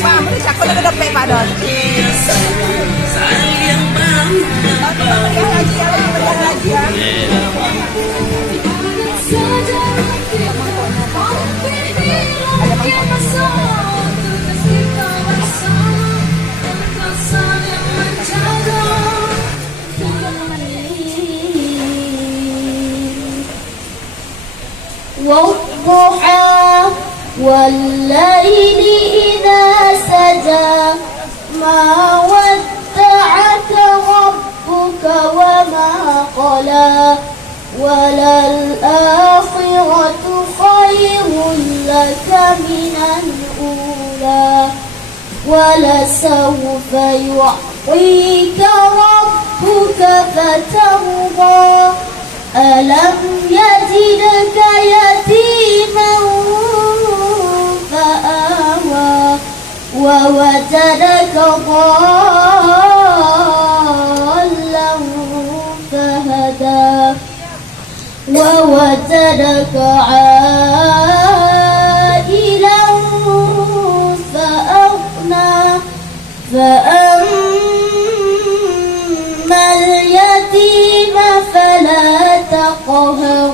Pak, beri aku udah gede Pak Don. Lagi ya. والضحى والليل إذا سجى ما ودعك ربك وما قلى وللآخرة خير لك من الأولى ولسوف يعطيك ربك فترضى ألم يجدك يتيما فآوى ووجدك ضالا فهدى ووجدك عائلا فأغنى فأما اليتيم فلا تقهر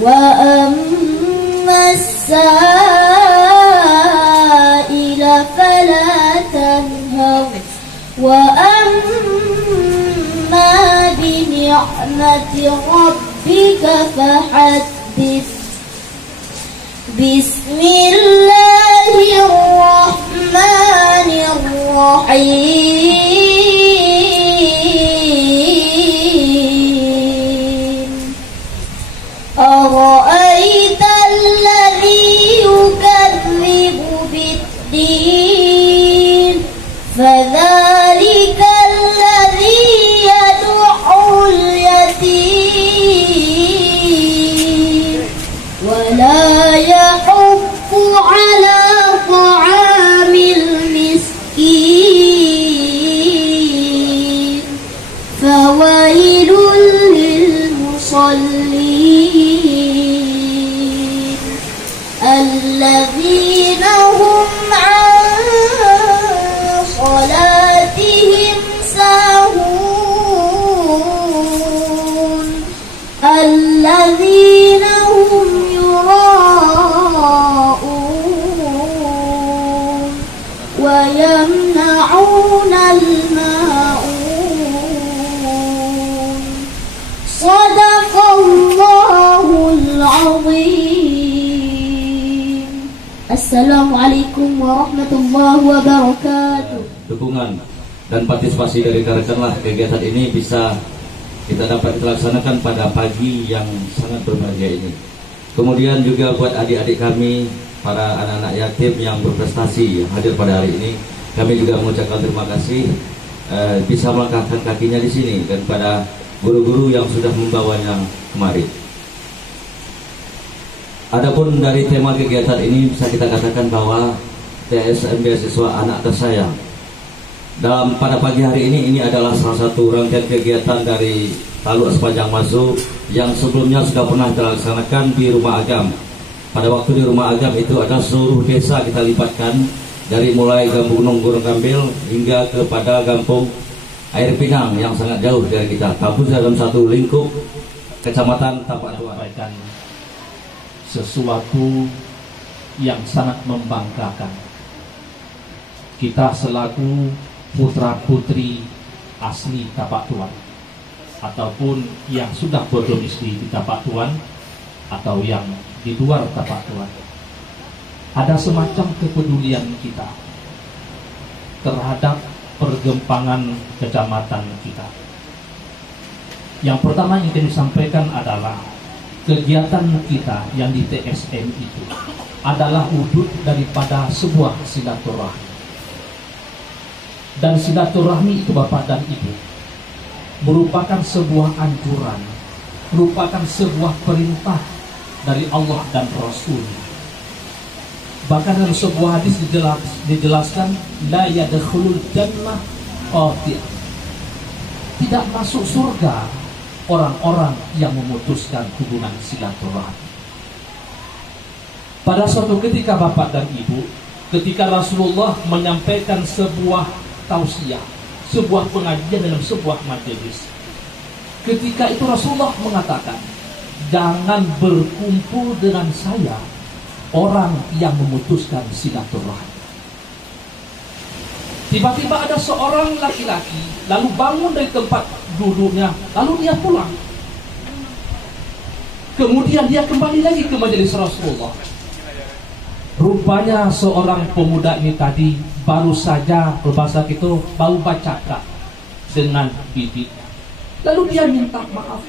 وأما السائل فلا تنهر وأما بنعمة ربك فحدث بسم الله الرحمن الرحيم أرأيت الذي يكذب بالدين فذلك الذي يدعو اليتيم ولا يحض على طعام المسكين فويل للمصلين الذين هم عن صلاتهم ساهون الذين هم يراءون ويمنعون الماعون صدق الله العظيم. Assalamualaikum warahmatullahi wabarakatuh. Dukungan dan partisipasi dari rekan-rekanlah kegiatan ini bisa kita dapat dilaksanakan pada pagi yang sangat berbahagia ini. Kemudian juga buat adik-adik kami, para anak-anak yatim yang berprestasi yang hadir pada hari ini, kami juga mengucapkan terima kasih bisa melangkahkan kakinya di sini, dan pada guru-guru yang sudah membawanya kemari. Adapun dari tema kegiatan ini bisa kita katakan bahwa TSM Beasiswa Anak Tersayang. Pada pagi hari ini adalah salah satu rangkaian kegiatan dari Taluk Sepanjang Masuk yang sebelumnya sudah pernah dilaksanakan di Rumah Agam. Pada waktu di Rumah Agam itu ada seluruh desa kita libatkan, dari mulai Kampung Nonggur Kambil hingga kepada Kampung Air Pinang yang sangat jauh dari kita. Kampus dalam satu lingkup Kecamatan Tapak Tuan. Sesuatu yang sangat membanggakan. Kita selaku putra-putri asli Tapak Tuan, ataupun yang sudah berdomisili di Tapak Tuan, atau yang di luar Tapak Tuan, ada semacam kepedulian kita terhadap pergempangan kecamatan kita. Yang pertama yang kami sampaikan adalah kegiatan kita yang di TSM itu adalah wujud daripada sebuah silaturahmi. Dan silaturahmi itu Bapak dan Ibu merupakan sebuah anjuran, merupakan sebuah perintah dari Allah dan Rasul. Bahkan dalam sebuah hadis dijelaskan la yadkhulul jannah qati', tidak masuk surga orang-orang yang memutuskan hubungan silaturahmi. Pada suatu ketika Bapak dan Ibu, ketika Rasulullah menyampaikan sebuah tausiah, sebuah pengajian dalam sebuah majelis. Ketika itu Rasulullah mengatakan, jangan berkumpul dengan saya orang yang memutuskan silaturahmi. Tiba-tiba ada seorang laki-laki lalu bangun dari tempat duduknya, lalu dia pulang. Kemudian dia kembali lagi ke majelis Rasulullah. Rupanya seorang pemuda ini tadi baru saja berbahasa itu baru bercakap dengan bibitnya. Lalu dia minta maaf,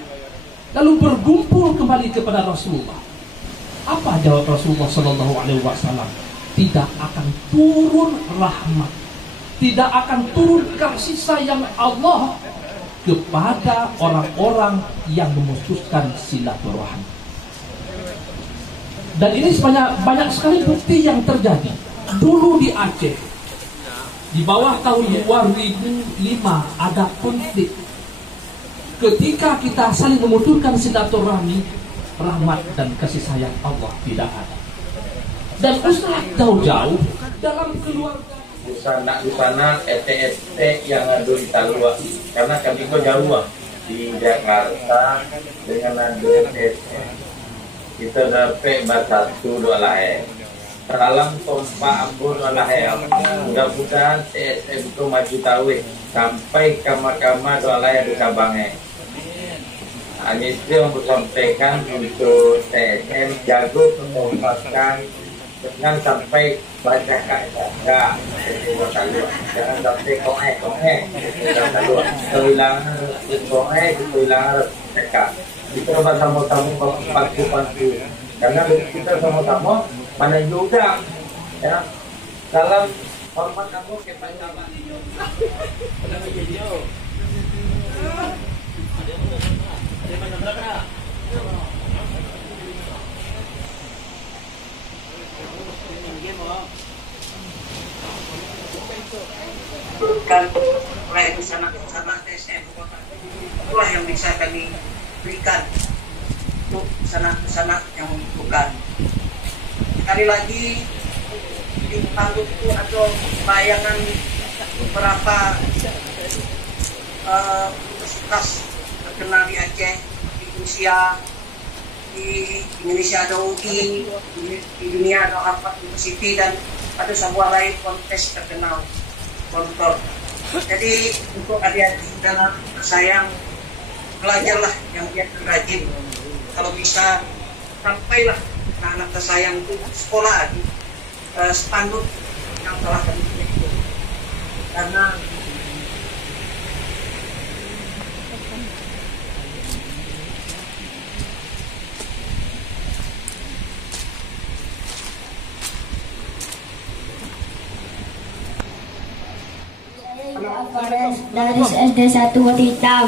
lalu bergumpul kembali kepada Rasulullah. Apa jawab Rasulullah Sallallahu Alaihi Wasallam? Tidak akan turun rahmat, tidak akan turun kasih sayang Allah kepada orang-orang yang memutuskan silaturahmi. Dan ini banyak sekali bukti yang terjadi. Dulu di Aceh, di bawah tahun 2005 ada konflik. Ketika kita saling memutuskan silaturahmi, rahmat dan kasih sayang Allah tidak ada. Dan Ustaz jauh-jauh dalam keluarga di sana RT yang ada di Talua, karena kami kok jauh di Jakarta dengan ada kita dapat bersatu dua lain dalam pompa ampun lain. Mudah-mudahan TSM itu maju tahu sampai kama-kama dua lain di Sabangnya. Hanya itu yang sampaikan untuk TSM jago memanfaatkan dengan sampai baca kata jangan sampai koe kehilangan mereka. Kita sama-sama bantu, karena kita sama-sama mana juga ya dalam hormat kamu kita sama. Kan oleh sana TSM itulah yang bisa kami berikan untuk sana yang membutuhkan. Sekali lagi di panggung itu ada bayangan beberapa universitas terkenal di Aceh, di Rusia, di Indonesia ada UI, di dunia ada Harvard University, dan ada sebuah lain kontes terkenal kontor. Jadi untuk adik-adik dalam sayang, belajarlah yang dia rajin. Kalau bisa sampailah anak-anak tersayang itu sekolah di spanduk yang telah kami itu. Karena dari SD 1 Hitam.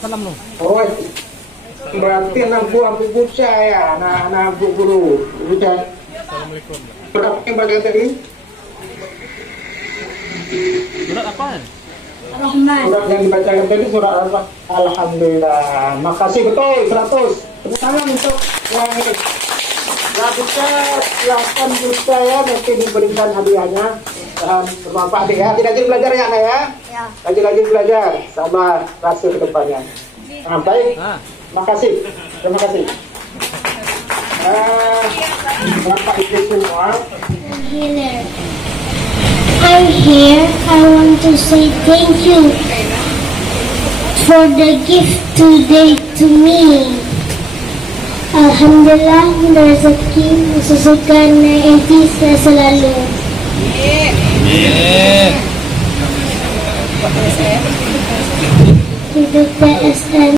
Salam lu. Oh, berarti anak buah ibu saya, anak guru. Assalamualaikum. Berapa yang bagian tadi? Surat apaan? Rahman. Surat yang dibacakan tadi surat apa? Alhamdulillah. Makasih betul 100. Tepuk tangan untuk yang ini. Ya bisa silahkan juga ya, nanti diberikan hadiahnya. Bermanfaat ya. Tidak jadi belajar ya, Nak ya? Ya. Rajin-rajin belajar sama rasul ke depannya. Baik. Makasih. Terima kasih. Bapak Ibu semua. I'm here. I want to say thank you for the gift today to me. Alhamdulillah, rezeki sesuka naiki selalu. Hidup TSM.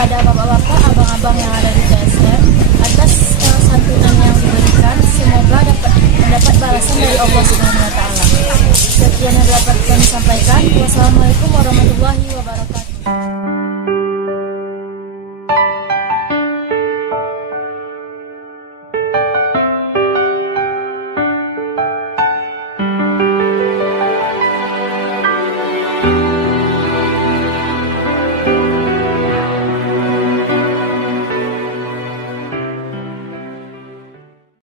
kepada bapak-bapak, abang-abang yang ada di